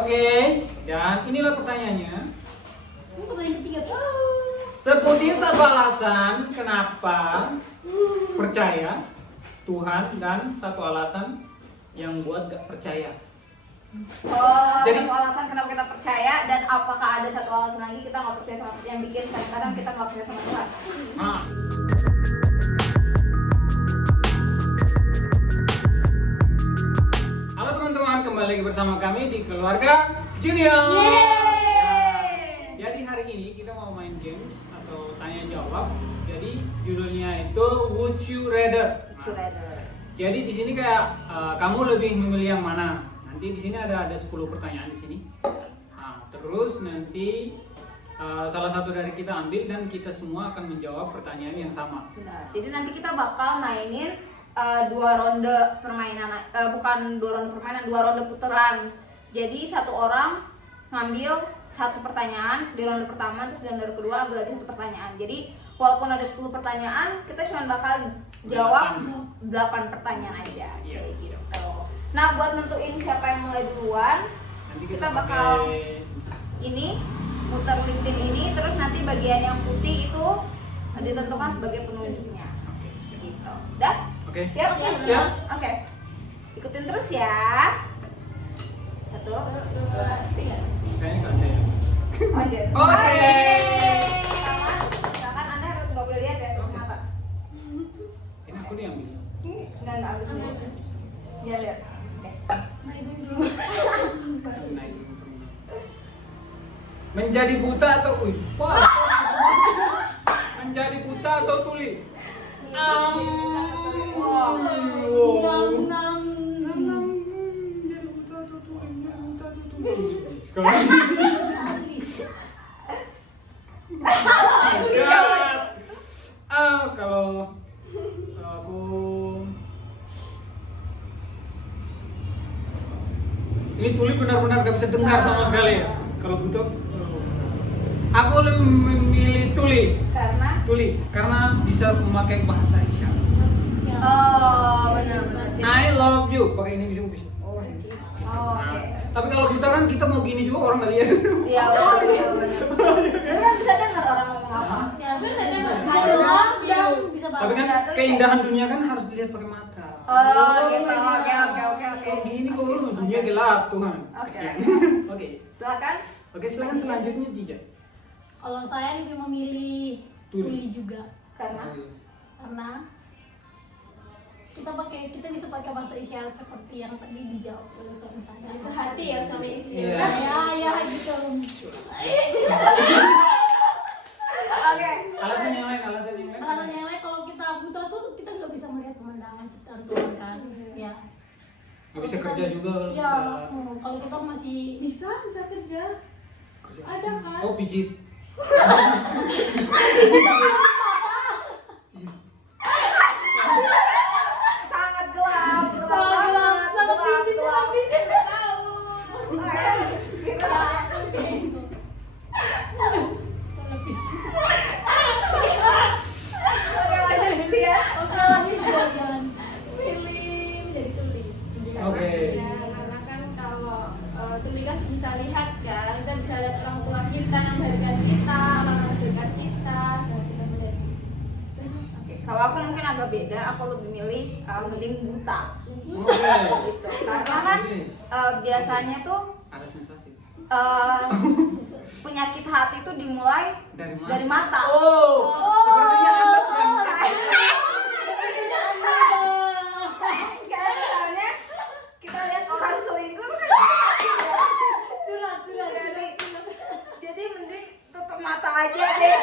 Oke, dan inilah pertanyaannya. Ini pertanyaan ketiga. Sebutin satu alasan kenapa percaya Tuhan dan satu alasan yang buat gak percaya. Jadi satu alasan kenapa kita percaya dan apakah ada satu alasan lagi kita nggak percaya sama yang bikin kadang-kadang kita nggak percaya sama Tuhan. Halo teman-teman, kembali lagi bersama kami di Keluarga Junior. Jadi hari ini kita mau main games atau tanya jawab. Jadi judulnya itu Would You Rather. Jadi di sini kayak kamu lebih memilih yang mana? Nanti di sini ada 10 pertanyaan di sini. Nah, terus nanti salah satu dari kita ambil dan kita semua akan menjawab pertanyaan yang sama. Benar. Jadi nanti kita bakal mainin dua ronde permainan, bukan dua ronde permainan, dua ronde putaran. Jadi satu orang ngambil satu pertanyaan di ronde pertama, terus di ronde kedua ambil lagi satu pertanyaan. Jadi walaupun ada 10 pertanyaan, kita cuma bakal jawab 8 pertanyaan aja. Iya, Kayak gitu. Nah, buat nentuin siapa yang mulai duluan, Nanti kita bakal ini muter lintin ini, terus nanti bagian yang putih itu ditentukan sebagai penunjuknya. Oke, siap. Gitu. Udah? Oke. Siap? Siap. Oke. Ikutin terus ya. 1, 2, 3. Kayaknya gak saya. Lanjut. Oke. Pertama, silakan Anda harus nggak boleh lihat ya sama mata. Ini aku nih yang ambil. Enggak habis ini. Ya lihat. Oke. Naik dulu. Menjadi buta atau menjadi buta atau tuli? Kalau aku ini tuli benar-benar gak bisa dengar sama sekali ya. Kalau buta, aku lebih memilih tuli. Karena bisa memakai bahasa isyarat. Oh, benar. I love you. Pakai ini bisa. Oh, oke. Tapi kalau buta kan kita mau gini juga orang nggak lihat. Iya, benar. Lu kan bisa dengar orang ngomong apa. Ya, bisa dengar. Bisa dengar. Bisa Tapi kan keindahan dunia kan harus dilihat pakai mata. Oh, gitu. Oke. Kalau gini kok dunia gelap Tuhan. Oke. Kasihan. Oke. Silakan. Oke, silakan selanjutnya Jija. Kalau saya lebih memilih tuli juga, Karena kita bisa pakai bahasa isyarat seperti yang tadi dijawab oleh suami saya. Sehati ya suami istri. Iya. Ya gitu. Oke. Alasan yang lain. Alasan yang lain, kalau kita buta tuh kita nggak bisa melihat pemandangan ciptaan Tuhan kan. Ya. Nggak bisa kerja juga. Iya. Kalau kita masih Bisa kerja. Ada kan? Oh, pijit. Sangat gelap. sangat pijit. Tahu. Oke, lanjut ya. Oke, lagi jangan pilih jadi tuli. Oke. Ya, karena kan kalau tuli kan bisa lihat kan, kita bisa lihat orang tua kita yang berikan kita, orang terdekat kita, saat kita melihat. Oke, kalau aku mungkin agak beda, aku lebih milih mending buta. Oke. Gitu. Karena kan biasanya tuh Ada sensasi. penyakit hati itu dimulai dari mata. Oh. Sepertinya Anda sedang Karena misalnya kita lihat orang selingkuh kan Curhat. jadi mending tutup mata aja deh.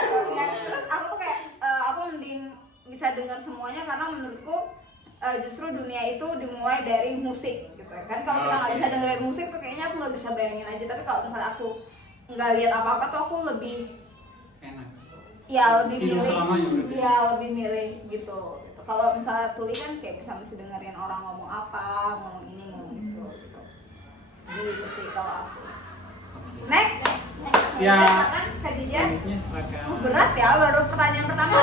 Terus aku tuh kayak aku mending bisa dengar semuanya karena menurutku justru dunia itu dimulai dari musik gitu kan. Kalau kita nggak bisa dengerin musik tuh kayaknya aku nggak bisa bayangin aja. Tapi kalau misalnya aku nggak lihat apa-apa tuh aku lebih enak. lebih Tidur milih. selamanya berarti. Iya, lebih milih gitu. Kalau misalnya tuli kan kayak bisa masih dengerin orang ngomong apa, ngomong ini, ngomong itu gitu. Gitu sih kalau aku. Next. Ya. Silakan Kak Jija. Selanjutnya silakan. Berat ya, baru pertanyaan pertama.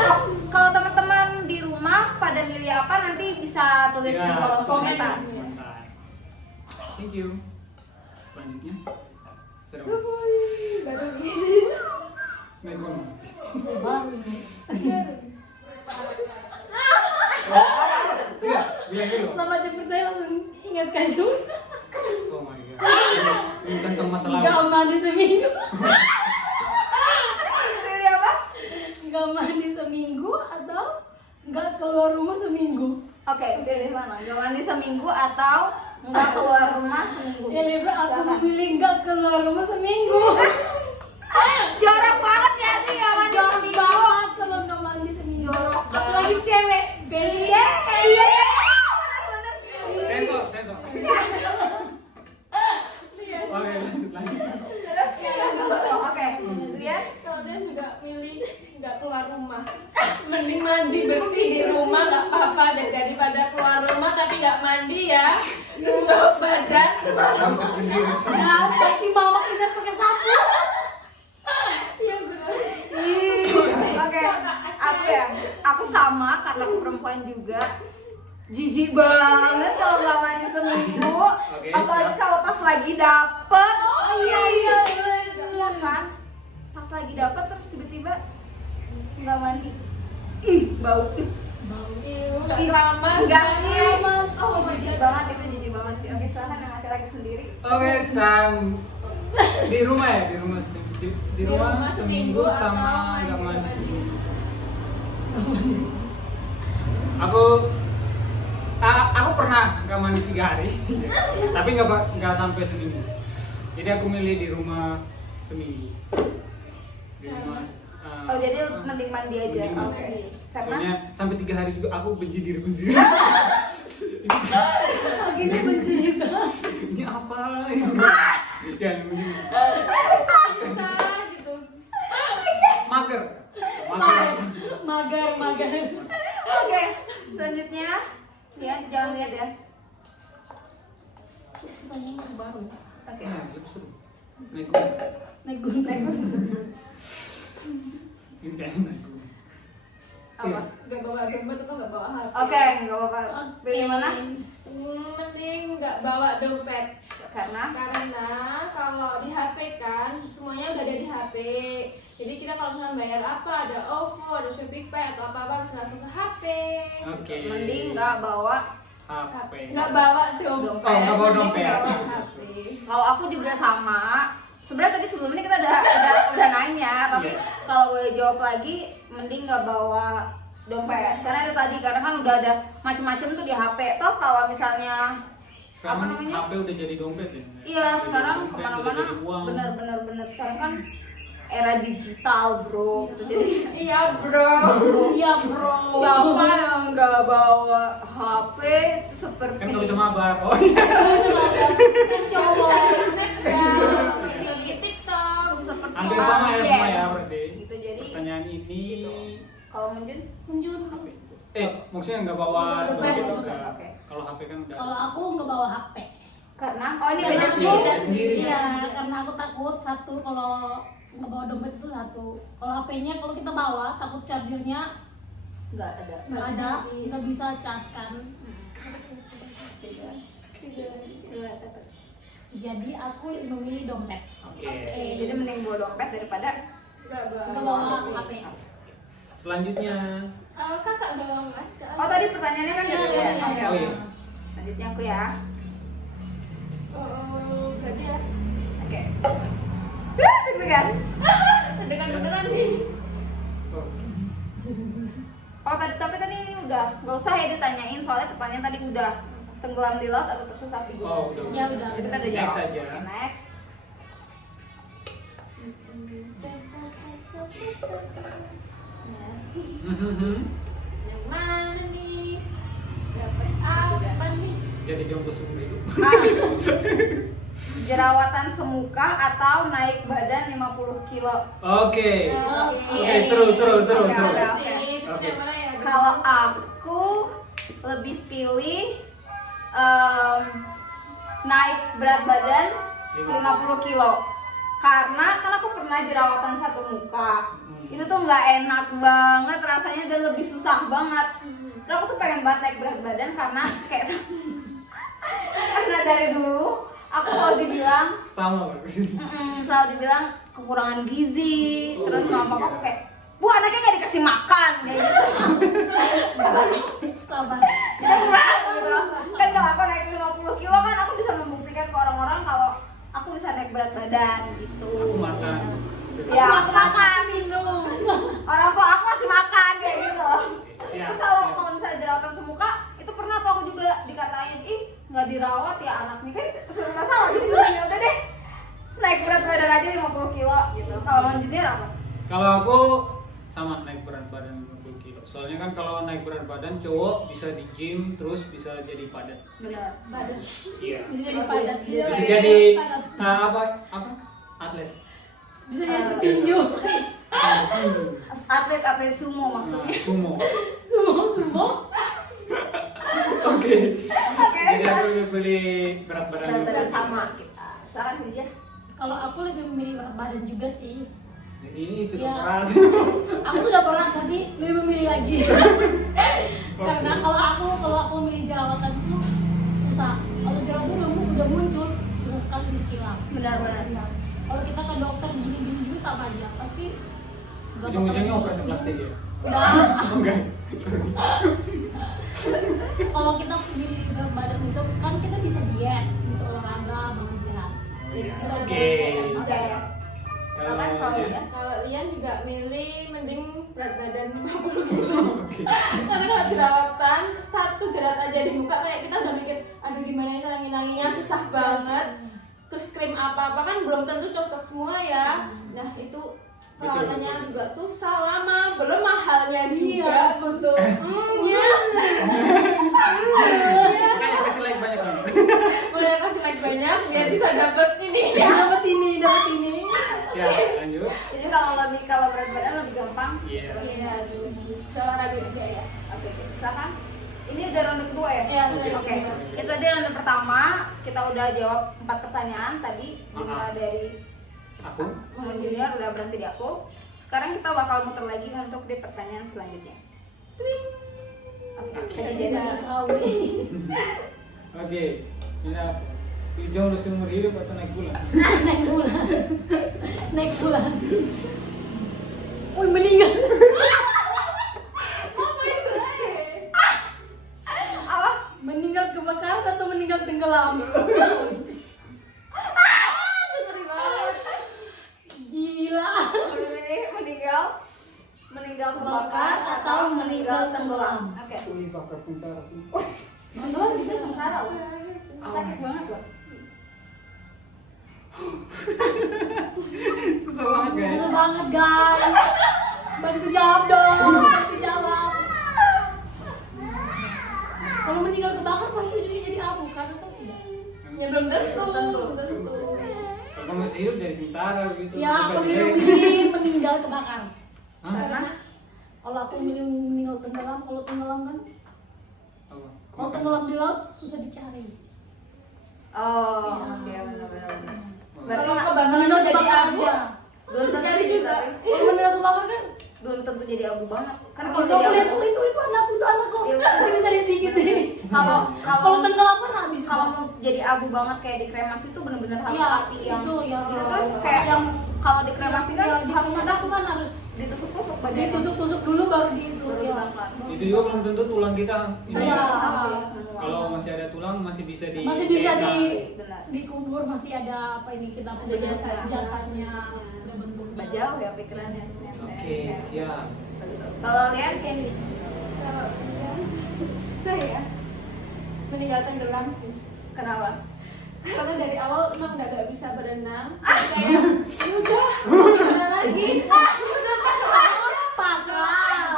Kalau teman-teman di rumah pada milih apa nanti bisa tulis di kolom komentar. Thank you. Selanjutnya serem. Baru gini. Naik gunung. Baru ini. Iya, bilang dulu. Sama ceritanya langsung ingat Kajun. Oh my god. Ini tentang masa lalu. Gak mandi seminggu. Pilih apa? Gak mandi seminggu atau gak keluar rumah seminggu. Oke, pilih mana? Gak mandi seminggu atau nggak keluar rumah seminggu? Ya Bebe, aku Silakan. memilih gak keluar rumah seminggu. Jorok banget ya sih gak mandi Jorok seminggu. banget kalau gak mandi seminggu. Jorok Apalagi cewek, Bebe. Iya. Sensor, sensor. Oke, lanjut lanjut. Oke, lihat. Kalau dia juga milih nggak keluar rumah, mending mandi bersih di rumah nggak apa-apa deh daripada keluar rumah tapi nggak mandi ya, bau badan. Kamu sendiri sih. Ya, tapi mama kita pakai sapu. Iya benar. Oke, aku ya. Aku sama karena aku perempuan juga. Jijik banget kalau nggak mandi seminggu. Oke, Apalagi siap. kalau pas lagi dapet. Oh iya. Iya kan? Pas lagi dapet terus tiba-tiba nggak mandi. Ih, bau. Ih, Nggak keramas. nggak kan? keramas. Oh, jijik banget itu, jijik banget sih. Oke, silahkan yang laki-laki sendiri. Oke, di rumah ya, di rumah seminggu sama nggak mandi. Aku pernah nggak mandi 3 hari, tapi nggak sampai seminggu. Jadi aku milih di rumah seminggu. Di rumah. Oh, jadi mending mandi aja. Mending mandi. Oke. Karena Soalnya sampai 3 hari juga aku benci diri sendiri. Begini benci juga. Ini apa? Ya, begini. Bisa gitu. Mager. Magar. Oke, selanjutnya lihat, jangan lihat ya. Pertanyaan baru. Oke. Nah, lebih seru. Naik gunung. Naik gunung. Ini kayaknya naik gunung. Apa? Nggak bawa dompet atau nggak bawa HP. Oke, nggak apa-apa. Pilih mana? Mending nggak bawa dompet. Karena Karena kalau di HP kan semuanya udah ada di HP. Jadi kita kalau misalnya bayar apa, ada OVO, ada ShopeePay atau apa-apa bisa langsung ke HP. Oke. mending nggak bawa. HP. Nggak bawa dompet. Oh, nggak bawa mending dompet. bawa HP. Kalau aku juga sama. Sebenarnya tadi sebelumnya kita udah nanya, tapi Iya. kalau boleh jawab lagi, mending nggak bawa dompet. Karena itu tadi, karena kan udah ada macam-macam tuh di HP. Toh kalau misalnya Sekarang apa namanya? HP udah jadi dompet ya? Iya, Udah sekarang jadi dompet, udah kemana-mana jadi uang. bener. Sekarang kan era digital, bro. Gitu. Jadi Iya bro. Iya bro. siapa yang nggak bawa HP itu seperti Kan nggak bisa mabar. Oh iya. Bisa di Snapchat, di TikTok. seperti Hampir sama ya alien. semua ya berarti. Gitu, jadi Pertanyaan ini gitu. Kalau Munjun, Munjun. HP. Maksudnya nggak bawa Nggak bawa dompet dompet, enggak. oke. Kalau HP kan udah. Kalau aku nggak bawa HP. karena ini Karena beda aku- sendiri. Beda sendiri. Iya, karena aku takut satu kalau nggak bawa dompet itu satu. Kalau HP-nya kalau kita bawa takut chargernya Nggak ada. nggak ada, nggak bisa cas kan. Jadi aku memilih dompet. Oke. Jadi mending bawa dompet daripada Nggak bawa HP. Selanjutnya. Kakak bawa mas. Oh, tadi pertanyaannya kan gitu ya. Iya. Oke, Oh oke. iya. Selanjutnya aku ya. Berarti ya. Oke. Deg-degan. Dengan beneran nih. Oh. Oh, tapi tadi ini udah. Nggak usah ya ditanyain soalnya pertanyaan tadi udah. Tenggelam di laut atau tersesat di Oh, gunung. udah. Ya udah. Jadi kita udah Next jawab. aja. Next. Ya. Yang mana nih? Dapat apa nih? Jadi jomblo seumur hidup. Jerawatan semuka atau naik badan 50 kilo. Oke. Oke. Oke, seru. Oke, Seru. oke. Sih, Oke. yang mana ya? Kalau aku lebih pilih naik berat badan 50 kilo. Karena kan aku pernah jerawatan satu muka. Itu tuh nggak enak banget rasanya dan lebih susah banget. Terus aku tuh pengen banget naik berat badan karena kayak karena dari dulu Aku selalu dibilang Sama Pak. selalu dibilang kekurangan gizi. Terus mama aku kayak, Bu anaknya nggak dikasih makan kayak gitu. Sabar. Kurang gitu. Kan kalau aku naik 50 kilo kan aku bisa membuktikan ke orang-orang kalau aku bisa naik berat badan gitu. Aku makan. Ya aku makan minum. Orang tua aku masih makan kayak gitu. Siap, Terus kalau siap. misalnya jerawatan semuka itu pernah tuh aku juga dikatain, ih nggak dirawat ya anaknya kan sebenarnya salah. Jadi ya udah deh naik berat badan aja 50 kilo gitu. Kalau Manjunir apa? Kalau aku sama naik berat badan 50 kilo. Soalnya kan kalau naik berat badan cowok bisa di gym terus bisa jadi padat. Benar. Badan. Iya. Bisa jadi padat. Bisa jadi apa atlet. Bisa jadi petinju. Atlet sumo Nah, maksudnya. sumo. Sumo. Oke. Oke. Jadi aku lebih pilih berat badan. Berat badan 50 sama kita. Sekarang dia. Kalau aku lebih memilih berat badan juga sih. Ini sudah Ya. berat. Aku sudah pernah tapi lebih memilih lagi. Karena kalau aku memilih jerawatan itu susah. Kalau jerawatan udah muncul susah sekali dikhilang. Benar-benar. Ya. Kalau kita ke dokter gini-gini juga sama aja pasti. nggak Ujung-ujungnya bakal- operasi plastik ya. Enggak. Enggak. Sorry. Kalau kita memilih berat badan itu kan kita bisa diet, bisa olahraga, makan sehat. Jadi kita Oke. Oke. Kalau Kan kalau dia- ya. Kalau Lian juga milih mending berat badan 50 kilo. Oke. Karena kalau jerawatan satu jerawat aja di muka kayak kita udah mikir, aduh gimana cara ngilanginnya susah banget. Terus krim apa-apa kan belum tentu cocok semua ya. Nah itu perawatannya betul. juga susah, lama, belum mahalnya Iya, juga butuh. Ya. Makanya kasih like banyak nih. Boleh kasih like banyak biar bisa dapet ini. dapat ini. Siap, lanjut. Jadi kalau berat badan lebih gampang. Iya. Iya, Olahraga juga ya. Oke, silakan. Ini udah ronde kedua ya? Iya, Oke. Itu tadi ronde pertama, kita udah jawab 4 pertanyaan tadi. Dimulai dari Aku. Muhammad Junior udah berhenti di aku. Sekarang kita bakal muter lagi untuk di pertanyaan selanjutnya. Oke, tadi jadi Oke. Ini apa? Hijau lu seumur hidup atau naik bulan? naik bulan. Oh, meninggal. apa? Meninggal kebakaran atau meninggal tenggelam? Ngeri banget. Gila. Meninggal kebakar atau meninggal tenggelam. Oke. Wih, bakar sengsara. Tenggelam juga sengsara loh. Sakit banget loh. Susah banget guys. Susah banget guys. Bantu jawab dong. Bantu jawab. Kalau meninggal kebakar pasti ujungnya jadi abu kan atau tidak? Ya belum tentu. Kalau kamu masih hidup jadi sengsara gitu. Ya, aku Tiba-tiba- milih meninggal kebakar. Hah? Karena Kalau aku milih meninggal tenggelam, kalau tenggelam kan, Apa? kalau tenggelam di laut susah dicari. oh, iya benar-benar. Berarti Kalau nggak- kebakaran Meninggal jadi kebakar abu, aja. belum tentu Cari sih, juga. tapi Kalau meninggal kebakar kan, belum tentu jadi abu banget. Kan kalau kalau itu jadi lihat abu, itu anak kok. Iya. Masih bisa lihat dikit deh. kalau Kalau tenggelam kan habis. kalau mau jadi abu banget kayak di kremasi tuh bener-bener harus Iya, api yang itu ya. gitu. Terus kayak yang kalau di kremasi kan ya, di harus rumah ada sakit kan harus ditusuk-tusuk badannya. ditusuk-tusuk dulu baru di itu. Baru Ya. dibakar. Itu juga belum tentu tulang kita. Iya, Iya. sampai semua. Kalau masih ada tulang masih bisa di. Masih bisa DNA. benar. dikubur, masih ada apa ini kita punya Jasa. jasanya, ada bentuknya. Jauh ya pikirannya. Oke, siap. Kalau Lian Candy, kalau saya meninggal tenggelam sih. kenapa? Karena dari awal emang udah gak bisa berenang. Kayak udah mau gimana lagi? Udah Pasrah.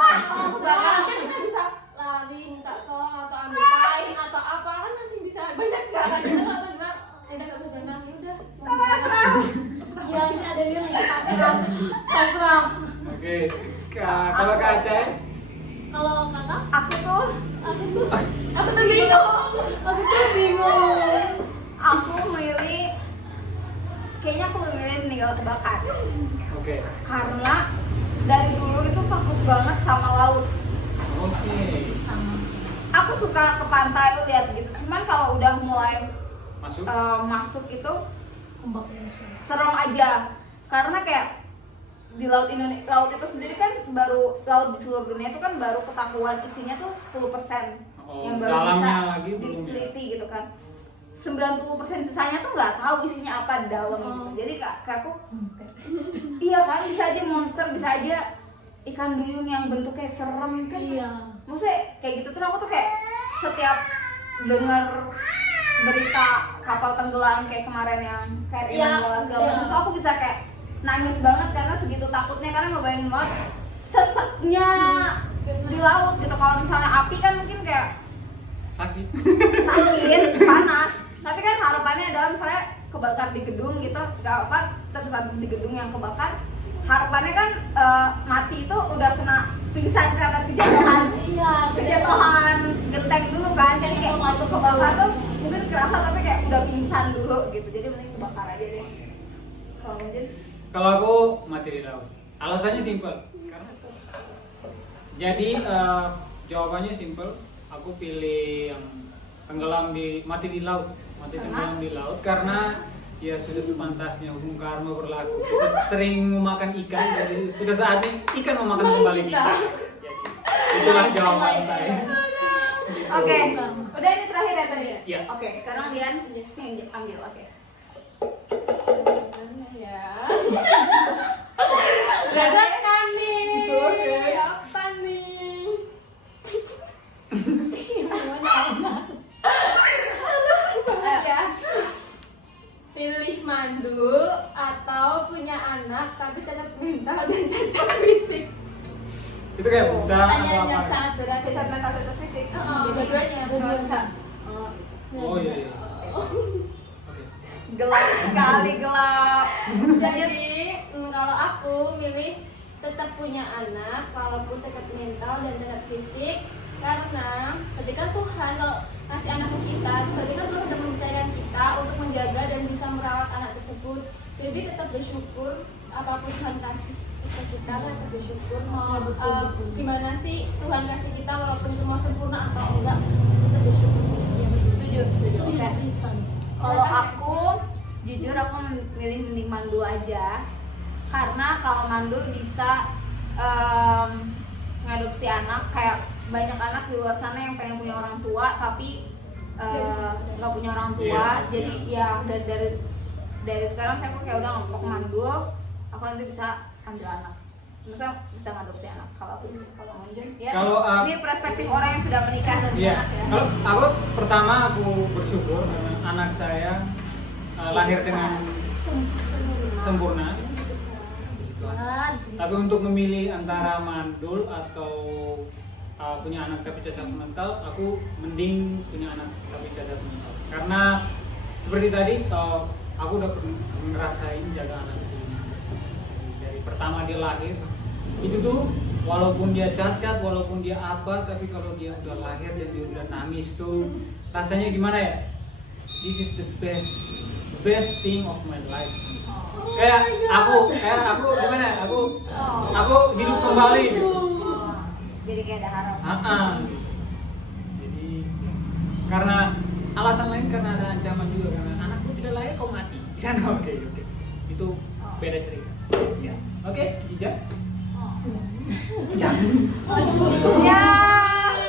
bahkan kan kita bisa lari minta tolong atau ambil kain atau apa kan masih bisa banyak cara gitu atau bilang udah gak bisa berenang ya udah mau gimana? Ya ini ada yang pasrah. Oke. Kalau Kak Aceh, Kalau kakak, Aku tuh aku tuh bingung. aku milih kayaknya aku milih meninggal kebakar oke. karena dari dulu itu takut banget sama laut. Oke. Aku suka ke pantai lihat gitu, cuman kalau udah mulai masuk itu Ombaknya. serem aja, karena kayak di laut itu sendiri kan baru, laut di seluruh dunia itu kan baru ketahuan isinya tuh 10% yang baru bisa dalamnya lagi belum ya? diteliti gitu kan. 90% sisanya tuh nggak tahu isinya apa di dalam gitu. Jadi kayak aku Monster. iya kan, bisa aja monster, bisa aja ikan duyung yang bentuknya serem kan. Iya. Maksudnya kayak gitu tuh aku tuh kayak setiap dengar berita kapal tenggelam kayak kemarin yang kayak Iya, Nanggala segala iya. macam tuh aku bisa kayak nangis banget karena segitu takutnya, karena ngebayangin banget seseknya di laut gitu. Kalau misalnya api kan mungkin kayak Sakit. sakit, panas, tapi kan harapannya adalah misalnya kebakar di gedung gitu, gak apa, terus ada di gedung yang kebakar, harapannya kan mati itu udah kena pingsan karena kejatuhan, Iya, kejatuhan genteng dulu kan. Jadi kayak waktu kebakar tuh mungkin kerasa tapi kayak udah pingsan dulu gitu, jadi mending kebakar aja deh. Kalau mungkin Kalau aku mati di laut. Alasannya simpel. Jadi jawabannya simpel. Aku pilih yang mati di laut. Mati tenggelam di laut karena ya sudah sepantasnya hukum karma berlaku. Kita sering memakan ikan, jadi sudah saatnya ikan memakan kembali kita. Jadi, itulah jawaban saya. Gitu. oke, udah ini terakhir ya tadi ya? Iya. Oke, sekarang Dian nih ambil, oke. Ya. Berarti Dadakan nih. Apa nih? Ya. Pilih mandul atau punya anak tapi cacat mental dan cacat fisik. Itu kayak buta atau Pertanyaannya apa? sangat berat. bisa mental atau fisik. Dua-duanya. Nggak bisa. Oh iya. Iya. Oke. Gelap sekali, gelap. Jadi kalau aku milih tetap punya anak walaupun cacat mental dan cacat fisik, karena ketika Tuhan kalau ngasih anak ke kita, berarti kan Tuhan sudah mempercayakan kita untuk menjaga dan bisa merawat anak tersebut. Jadi tetap bersyukur apapun Tuhan kasih ke kita, tetap bersyukur. Gimana sih Tuhan kasih kita walaupun semua sempurna atau enggak, tetap bersyukur. Ya, Setuju, setuju. Oke. Iya, sekali. Kalau aku jujur aku milih mending mandul aja, karena kalau mandul bisa ngadopsi anak. Kayak banyak anak di luar sana yang pengen punya orang tua tapi nggak punya orang tua. Iya. Jadi ya dari sekarang saya kayak udah ngempok mandul, aku nanti bisa ambil anak, bisa ngadopsi anak. Kalau aku mungkin ya Kalau, ini perspektif orang yang sudah menikah dan punya Iya, anak ya. kalau aku pertama aku bersyukur karena anak saya lahir dengan sempurna. Tapi untuk memilih antara mandul atau punya anak tapi cacat mental, aku mending punya anak tapi cacat mental. Karena seperti tadi, aku udah ngerasain jaga anak itu dari pertama dia lahir. Itu tuh walaupun dia cacat, walaupun dia apa, tapi kalau dia udah lahir dan dia udah nangis tuh rasanya gimana ya? This is the best thing of my life. Kayak aku gimana ya? Aku hidup kembali gitu. Jadi kayak ada harapan. Jadi karena alasan lain karena ada ancaman juga, karena anakku tidak lahir kau mati. Di sana oke. Itu beda cerita. Siap. Oke, Ija. Jangan. Ya.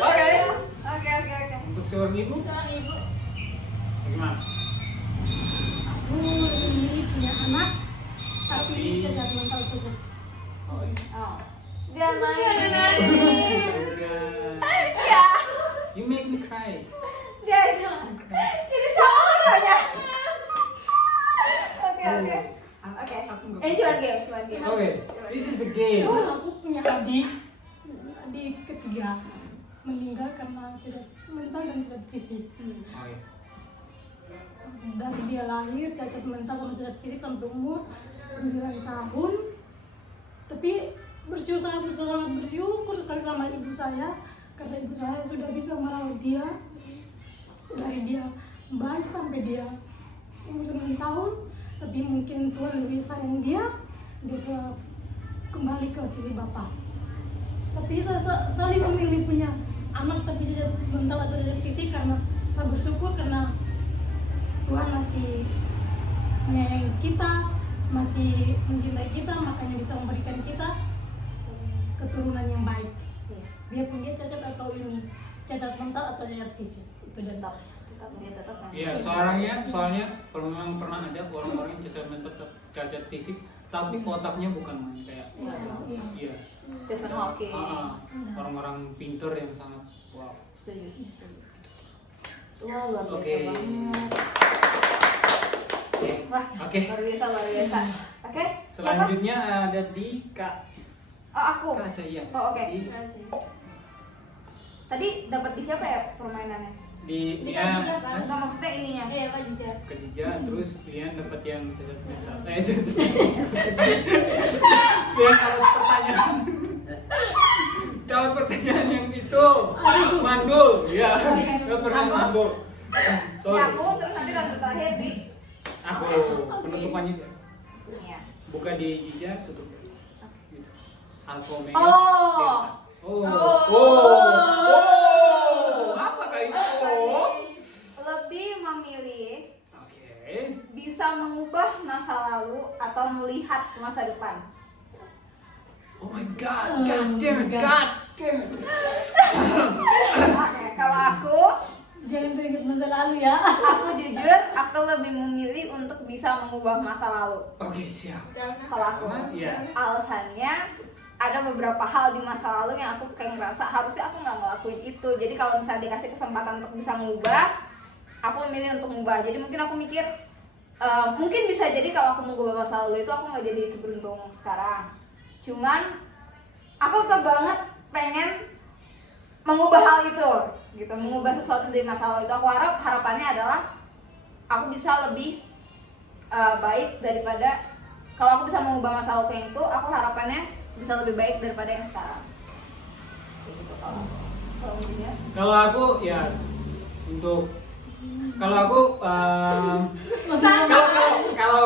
Oke. Oke. Untuk seorang ibu, Seorang ibu bagaimana? Aku ini punya anak tapi cacat mental terus. Oh, iya. Oh. Dia nangis. Surga. Ya. You make me cry. Dia jadi sama aja. Oke. Cuman game. Oke, this is a game. Aku punya adik ketiga meninggal karena cacat mental dan cacat fisik. Oh, iya. Dari dia lahir cacat mental sama cacat fisik sampai umur 9 tahun. Tapi sangat bersyukur sekali sama ibu saya karena ibu saya sudah bisa merawat dia dari dia bayi sampai dia umur 9 tahun. Tapi mungkin Tuhan lebih sayang dia telah kembali ke sisi Bapak. Tapi saya saling memilih punya anak tapi cacat mental atau cacat fisik karena saya bersyukur karena Tuhan masih menyayangi kita, masih mencintai kita, makanya bisa memberikan kita keturunan yang baik. Biarpun dia cacat atau ini, cacat mental atau cacat fisik, itu dan Tetap dia tetap kan. Iya, soalnya kalau memang pernah ada orang-orang yang cacat mental, cacat fisik, tapi otaknya bukan main kayak iya. Stephen Hawking. Orang-orang pinter yang sangat wow. Setuju. Wah, luar biasa Oke. banget. Wah, Oke. luar biasa. Oke, siapa? Selanjutnya ada di Kak Oh, aku. Kaca ya. Oh, oke. Di, Tadi dapat di siapa ya permainannya? di Di dia Kak Jica, kan? Enggak, maksudnya ininya. Iya, Kak Jica. ke Jija, terus Lian dapat yang cacat mental. Cacat. Lian dapat pertanyaan yang itu mandul, ya. Dapat pertanyaan mandul. Ya Sorry. aku, terus nanti ronde terakhir di Aku penutupannya Iya. buka di Jija, tutup. Gitu. Alfa Omega. Oh. Delta. Apakah itu? Lebih memilih Oke. bisa mengubah masa lalu atau melihat masa depan. Oh my god, god damn it. Oke, kalau aku jangan teringat masa lalu ya. aku jujur aku lebih memilih untuk bisa mengubah masa lalu. Oke, siap. Kalau aku Iya. alasannya ada beberapa hal di masa lalu yang aku kayak ngerasa harusnya aku nggak ngelakuin itu. Jadi kalau misalnya dikasih kesempatan untuk bisa mengubah, aku memilih untuk mengubah. Jadi mungkin aku mikir mungkin bisa jadi kalau aku mengubah masa lalu itu aku nggak jadi seberuntung sekarang. Cuman aku tetap banget pengen mengubah hal itu, gitu, mengubah sesuatu dari masa lalu itu. Aku harap harapannya adalah aku bisa lebih baik daripada kalau aku bisa mengubah masa lalu yang itu. Aku harapannya bisa lebih baik daripada yang sekarang. Gitu, kalau mungkin ya. Kalau aku ya untuk kalau aku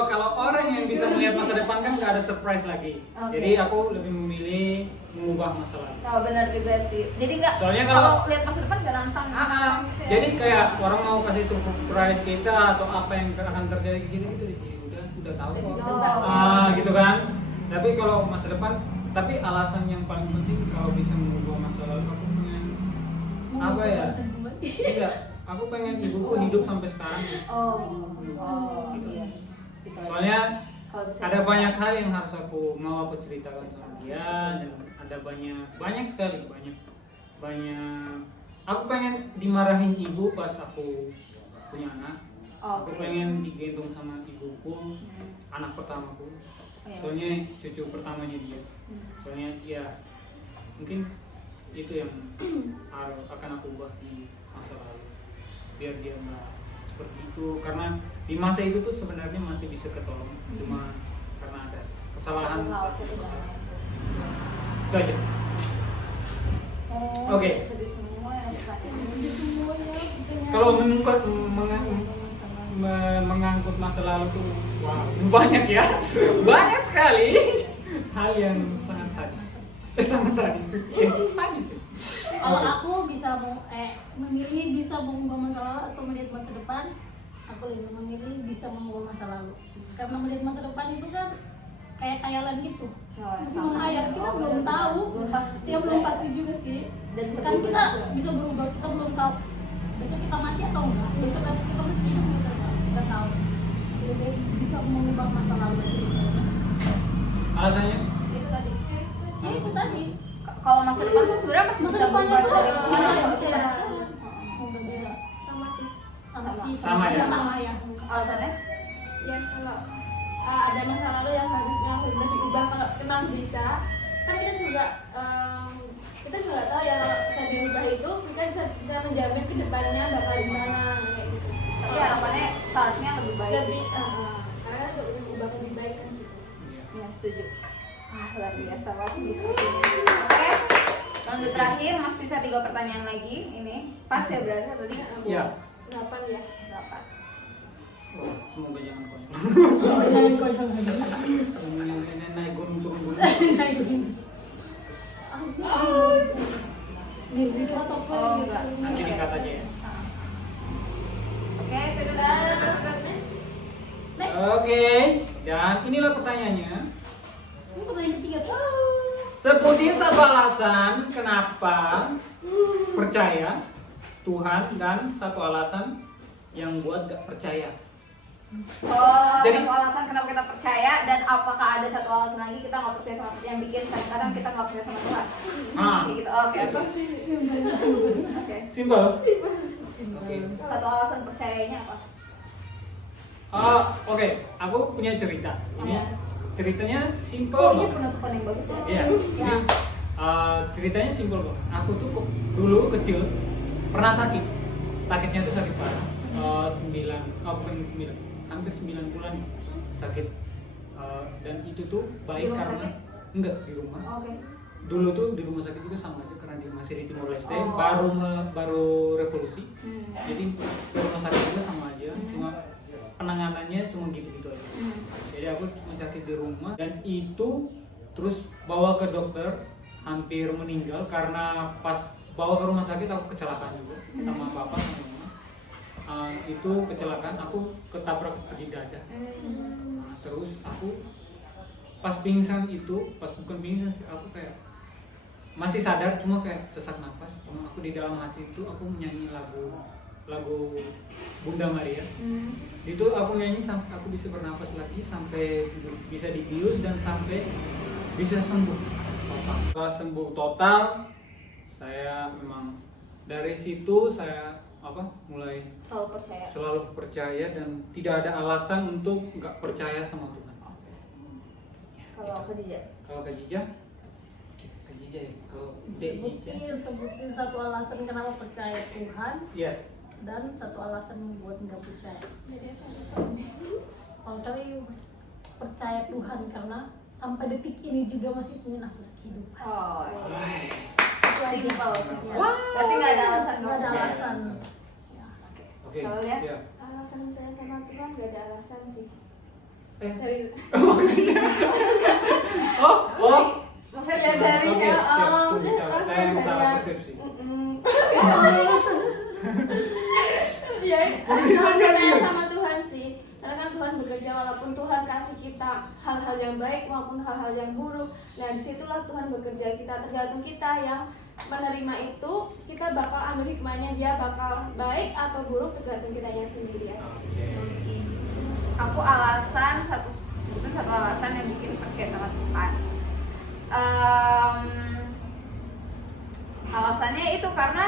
kalau orang yang bisa melihat masa depan kan nggak ada surprise lagi. Oke. Jadi aku lebih memilih mengubah masa lalu. Oh, benar juga sih. Jadi nggak Soalnya kalau lihat masa depan nggak nantang. gitu ya. Jadi kayak orang mau kasih surprise kita atau apa yang akan terjadi gitu udah tahu. Gitu kan. Tapi kalau masa depan, tapi alasan yang paling penting kalau bisa mengubah masa lalu aku pengen apa ya? Tidak, aku pengen ibuku hidup sampai sekarang. Oh, iya. Gitu. Soalnya Kalau bisa ada banyak hal yang harus mau aku ceritakan sama dia, dan ada banyak sekali aku pengen dimarahin ibu pas aku punya anak. Oh, Aku oke. pengen digendong sama ibuku, anak pertamaku. Iya. Soalnya cucu pertamanya dia. Soalnya ya mungkin itu yang akan aku ubah di masa lalu, biar dia nggak seperti itu, karena di masa itu tuh sebenarnya masih bisa ketolong, cuma karena ada kesalahan. Itu aja. Oke. Sedih semua ya. Kalau mengangkut masa lalu tuh wow, banyak ya. Banyak sekali hal yang sangat sadis. Sadis. Kalau aku bisa memilih bisa mengubah masa lalu atau melihat masa depan, aku lebih memilih bisa mengubah masa lalu. Karena melihat masa depan itu kan kayak khayalan gitu. Masih menghayal, kita belum tahu. Belum pasti juga sih. Dan Kan kita bisa berubah, kita belum tahu besok kita mati atau enggak. Besok kita masih hidup kita tahu. Jadi bisa mengubah masa lalu itu. Alasannya? itu tadi. Ya itu tadi. Kalau masa depan tuh sebenarnya masih Masa bisa depannya berubah tuh dari sekarang. bisa Bisa. Sama sih. Sama ya? Sama ya. Alasannya? Ya kalau ada masa lalu yang harusnya udah diubah, kalau memang bisa, kan kita juga tahu ya kalau bisa diubah itu kita bisa menjamin kedepannya bakal gimana kayak gitu. Tapi harapannya startnya lebih baik. Lebih karena untuk mengubah lebih baik kan gitu. Ya, setuju. Luar biasa banget diskusinya. Oke. Ronde terakhir masih sisa 3 pertanyaan lagi. Ini pas ya berarti tadi? Iya. 8 ya. 8. Oh, semoga jangan konyol. Jangan konyol. Ini naik gunung turun gunung. Nih, kita toko. Oh, enggak. Nanti dikat aja ya. Oke, itu dulu. Terus Oke, dan inilah pertanyaannya. Ini pertanyaan ketiga. Sebutin satu alasan kenapa percaya Tuhan dan satu alasan yang buat gak percaya. Jadi satu alasan kenapa kita percaya dan apakah ada satu alasan lagi kita nggak percaya sama yang bikin kadang-kadang kita nggak percaya sama Tuhan. Kayak gitu. Oke. Simple. Oke. Satu alasan percayanya apa? Oke, aku punya cerita. Ini ceritanya simple Oh, ini banget. penutupan yang bagus ya. Iya. Ini ceritanya simple banget. Aku tuh dulu kecil pernah sakit. Sakitnya tuh sakit parah. 9, hampir 9 bulan sakit. Dan itu tuh baik Di rumah karena sakit? enggak di rumah. Oke. Dulu tuh di rumah sakit juga sama aja karena dia masih di Timor Leste, Oh. baru revolusi. Jadi di rumah sakit juga sama aja, cuma penanganannya cuma gitu-gitu aja. Jadi aku cuma sakit di rumah dan itu terus bawa ke dokter hampir meninggal karena pas bawa ke rumah sakit aku kecelakaan juga sama bapak sama mama. Itu kecelakaan aku ketabrak di dada. Nah, terus aku pas pingsan itu, pas bukan pingsan sih, aku kayak masih sadar cuma kayak sesak napas. Cuma aku di dalam hati itu aku menyanyi lagu Bunda Maria. Itu aku nyanyi sampai aku bisa bernapas lagi, sampai bisa dibius dan sampai bisa sembuh total. Setelah sembuh total, saya memang dari situ saya mulai selalu percaya dan tidak ada alasan untuk nggak percaya sama Tuhan. Kalau Khadijah? Kalau Khadijah ya, kalau Khadijah. Sebutin satu alasan kenapa percaya Tuhan Iya. dan satu alasan membuat nggak percaya. Kalau saya percaya Tuhan karena sampai detik ini juga masih punya nafas kehidupan. Oh, Itu aja. simple. Ya. Berarti nggak ada alasan Nggak ada percaya. alasan. Ya. Oke. Kalau lihat? Siap. Alasan percaya sama Tuhan gak ada alasan sih. Eh. Dari Oh. Maksudnya ya dari Oke, siap. maksudnya Saya langsung yang salah kayak persepsi. Ya, Posisi aku aja percaya dia. sama Tuhan sih. Karena kan Tuhan bekerja walaupun Tuhan kasih kita hal-hal yang baik maupun hal-hal yang buruk. Nah disitulah Tuhan bekerja, kita tergantung kita yang menerima itu, kita bakal ambil hikmahnya, dia bakal baik atau buruk tergantung kitanya sendiri ya. Oke. aku satu alasan yang bikin percaya sama Tuhan. Alasannya itu karena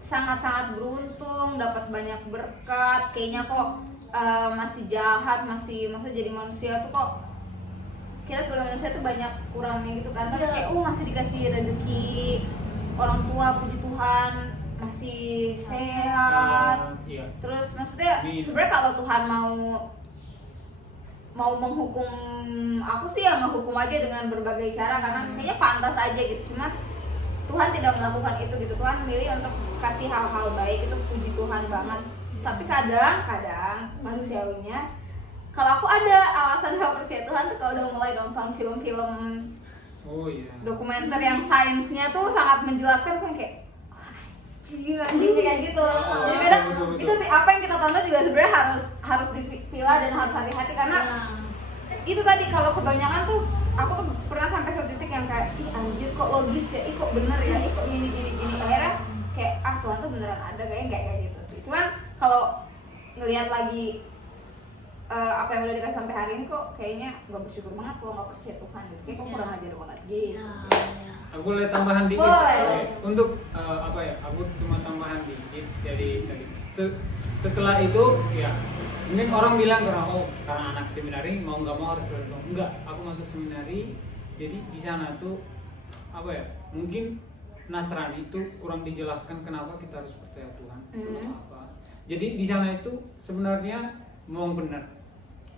sangat-sangat beruntung, dapat banyak berkat. Kayaknya kok masih jahat, maksudnya jadi manusia tuh kok kita sebagai manusia tuh banyak kurangnya gitu kan. Tapi kayak masih dikasih rezeki, orang tua puji Tuhan masih sehat. Iya. Terus maksudnya sebenarnya kalau Tuhan mau menghukum aku sih ya ngehukum aja dengan berbagai cara karena kayaknya pantas aja gitu. Cuma Tuhan tidak melakukan itu gitu. Tuhan milih untuk kasih hal-hal baik, itu puji Tuhan banget. Tapi kadang manusiawinya kalau aku ada alasan gak percaya Tuhan tuh kalau udah mulai nonton film-film dokumenter yang sainsnya tuh sangat menjelaskan kan kayak anjing kayak gitu. Jadi kadang betul. itu sih apa yang kita tonton juga sebenarnya harus dipilah dan harus hati-hati karena itu tadi kalau kebanyakan tuh aku pernah sampai suatu titik yang kayak ih anjir kok logis ya, ih kok bener ya, ih kok gini akhirnya kayak Tuhan tuh beneran ada kayaknya kayak gitu sih. Cuman kalau ngelihat lagi apa yang udah dikasih sampai hari ini kok kayaknya nggak bersyukur banget kalau nggak percaya Tuhan gitu. Kayak kok kurang ajar banget gitu. Aku boleh tambahan dikit. Boleh. Oke. Untuk aku cuma tambahan dikit dari setelah itu ya mungkin orang bilang karena anak seminari mau nggak mau harus berdoa. Enggak, aku masuk seminari jadi di sana tuh mungkin Nasrani itu kurang dijelaskan kenapa kita harus percaya Tuhan. Apa. Jadi di sana itu sebenarnya memang benar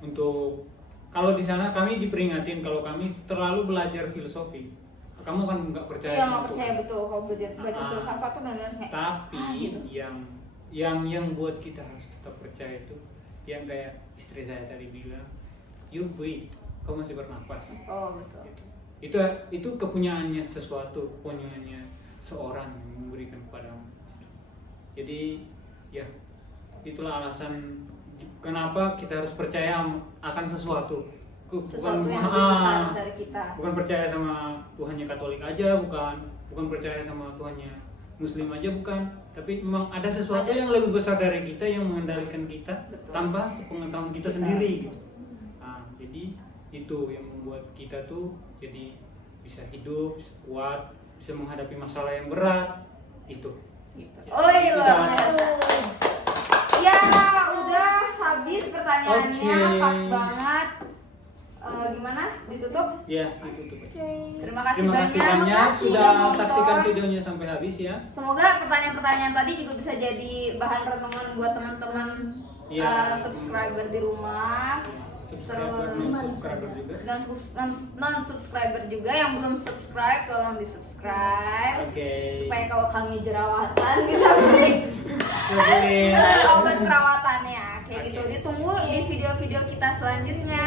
untuk kalau di sana kami diperingatin kalau kami terlalu belajar filosofi kamu kan nggak percaya Iya sama nggak percaya Tuhan. betul kalau baca filsafat tuh benar kayak Tapi gitu. yang buat kita harus tetap percaya itu yang kayak istri saya tadi bilang, you breathe, kau masih bernapas. Oh betul. Itu kepunyaannya sesuatu, kepunyaannya seorang yang memberikan kepadamu. Jadi ya itulah alasan kenapa kita harus percaya akan sesuatu. Sesuatu yang lebih besar dari kita. Bukan percaya sama Tuhannya Katolik aja, bukan percaya sama Tuhannya Muslim aja, bukan. Tapi memang ada sesuatu yang lebih besar dari kita yang mengendalikan kita. Betul. Tanpa sepengetahuan kita sendiri gitu. Nah, jadi itu yang membuat kita tuh jadi bisa hidup, bisa kuat, bisa menghadapi masalah yang berat itu. Gitu. Oh iya loh. Ya udah habis pertanyaannya. Pas banget. Gimana? Ditutup? Ya, ditutup aja. Terima kasih banyak banyak sudah saksikan videonya sampai habis ya. Semoga pertanyaan-pertanyaan tadi juga bisa jadi bahan renungan buat teman-teman subscriber di rumah. Subscriber juga. Non subscriber juga yang belum subscribe tolong di subscribe. Supaya kalau kami jerawatan bisa beli obat perawatannya kayak gitu. Ditunggu di video-video kita selanjutnya.